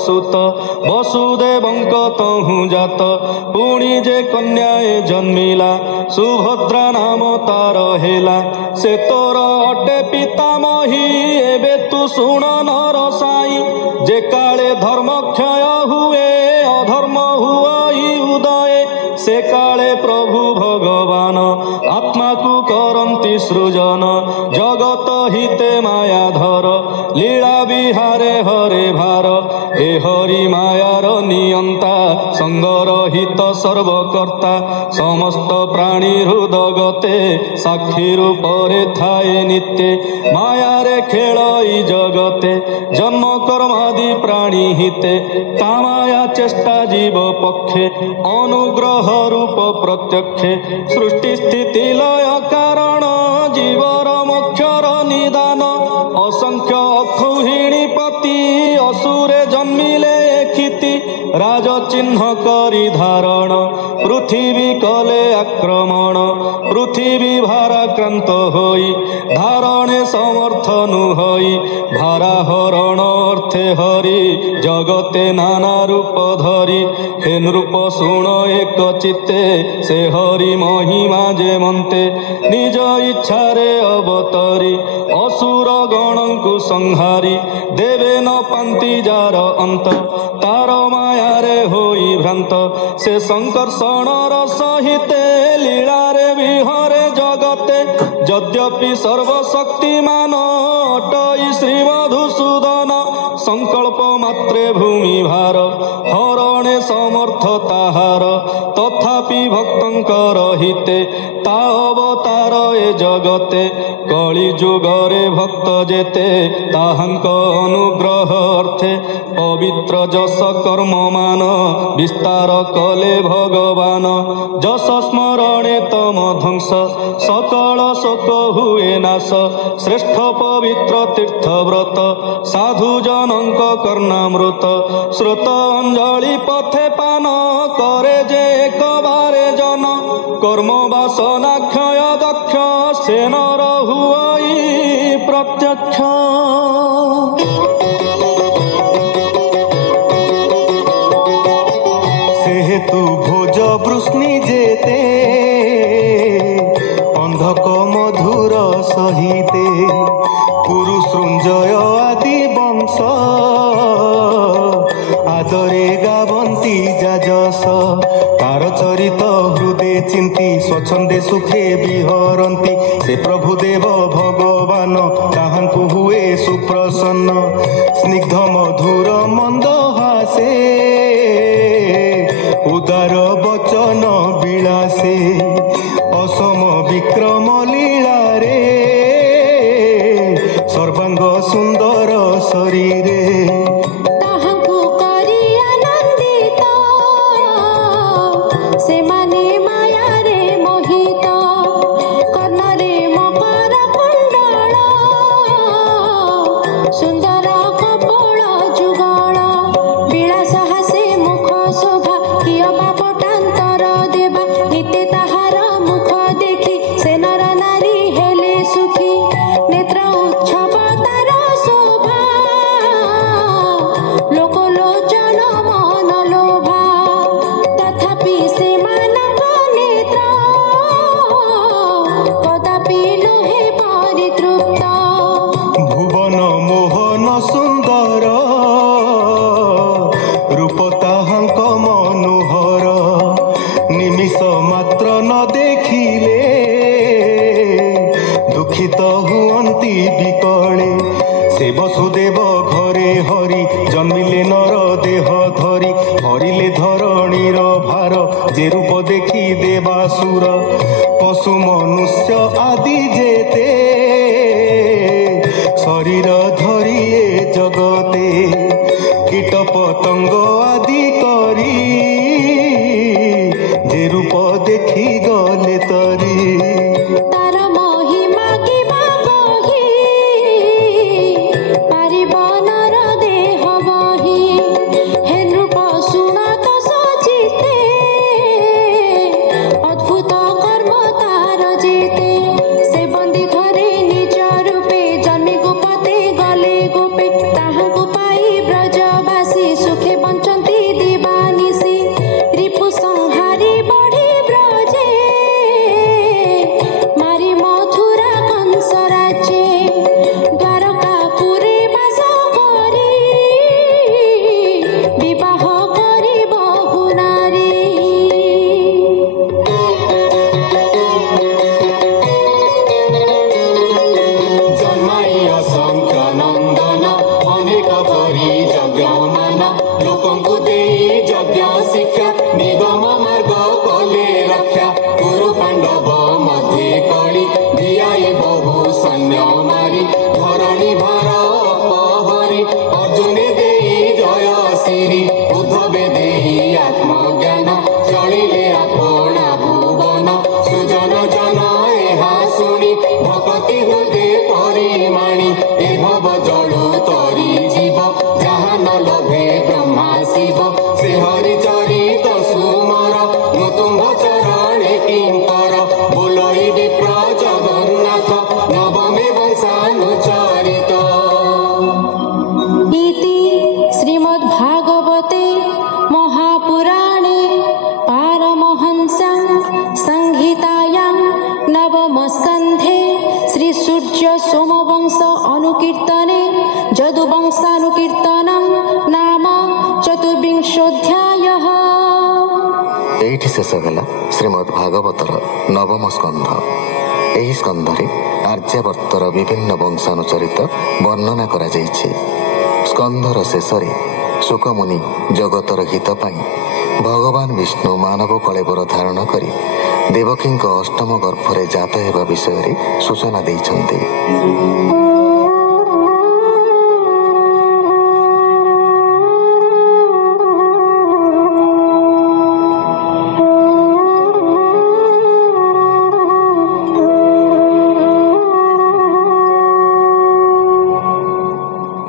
सुत वसुदेवंक तहु जात पुणी जे कन्याए जन्मिला सुभद्रा नाम तार हेला से तोर अटे पितामही एबे तू शुण नर साई जे काले धर्म क्षय हुए अधर्म हुई उदय से काले प्रभु भगवान आत्मा को करंती सृजन जगत हिते मायाधर लीला विहारे हरे भार ए हरि मायार नियंता संगरहित सर्वकर्ता समस्त प्राणी हृदगते साक्षी रूपरे थाए नित्य मायारे खेलई जगते जन्म कर्मादि प्राणी हिते ता माया चेष्टा जीव पक्षे अनुग्रह रूप प्रत्यक्षे सृष्टि स्थिति लय कारण जीवर मोक्षर निदान असंख्य अक्षुहिणी पति असुरे जन्मिले क्षिति राज चिन्ह करी धारण पृथ्वी कले आक्रमण पृथ्वी भाराक्रांत होई धारणे समर्थ नुहई भारा हरण अर्थे हरि जगते नाना रूप धरी हे नृप शुण एक चित्ते से हरि महिमा जे मन्ते निज इच्छारे अवतरी असुर गणଙ୍କୁ संहारी देवे न पांति जार अंत तार मायारे होई भ्रांत से संकर्षणर सहिते लीलारे विहरे जगते यद्यपि सर्वशक्तिमान अटई श्री मधुसूदन संकल्प मात्रे भूमि भार हरणे समर्थ ताहार तथापि भक्तंकर हिते ता अवतार ए जगते कଳି जुगरे भक्त जेते ताहांक अनुग्रह अर्थे पवित्र जस कर्म मान विस्तार कले भगवान जस स्मरणे तम ध्वंस सकल शोक हुए नाश श्रेष्ठ पवित्र तीर्थ व्रत साधु जनक कर्णामृत श्रुत अंजलि पथे पान करे जे एक बारे जन कर्म वासना क्षय दक्ष से नर हुई प्रत्यक्ष से हेतु भोज वृष्णि जेते अंधक मधुर सहिते पुरुषृंजय आदि वंश आदरे गावंती जाजस तार चरित हृदय चिंती स्वच्छंदे सुखे विहरंती से प्रभुदेव भगवान ताहांकु हुए सुप्रसन्न स्निग्ध मधुर मंद हासे उदार वचन विलासे असम विक्रम लीला रे सर्वांग सुंदर शरीरे ଦୁଃଖିତ ହୁଅନ୍ତି ବିକଳେ। ସେ ବସୁଦେବ ଘରେ ହରି ଜନ୍ମିଲେ ନର ଦେହ ଧରି। ହରିଲେ ଧରଣୀର ଭାର ଯେ ରୂପ ଦେଖି ଦେବାସୁର। ପଶୁ ମନୁଷ୍ୟ ଆଦି ଯେତେ ଶରୀର ଧରି ଏ ଜଗତେ। କୀଟ ପତଙ୍ଗ ଆଦି କରି ଯେ ରୂପ ଦେଖି ଗଲେ ତରି। ଏଇଠି ଶେଷ ହେଲା ଶ୍ରୀମଦ୍ ଭାଗବତର ନବମ ସ୍କନ୍ଧ। ଏହି ସ୍କନ୍ଧରେ ଆର୍ଯ୍ୟାବର୍ତ୍ତର ବିଭିନ୍ନ ବଂଶାନୁଚରିତ ବର୍ଣ୍ଣନା କରାଯାଇଛି। ସ୍କନ୍ଧର ଶେଷରେ ଶୁକମୁନି ଜଗତର ହିତ ପାଇଁ ଭଗବାନ ବିଷ୍ଣୁ ମାନବ କଳେବର ଧାରଣ କରି ଦେବକୀଙ୍କ ଅଷ୍ଟମ ଗର୍ଭରେ ଜାତ ହେବା ବିଷୟରେ ସୂଚନା ଦେଇଛନ୍ତି।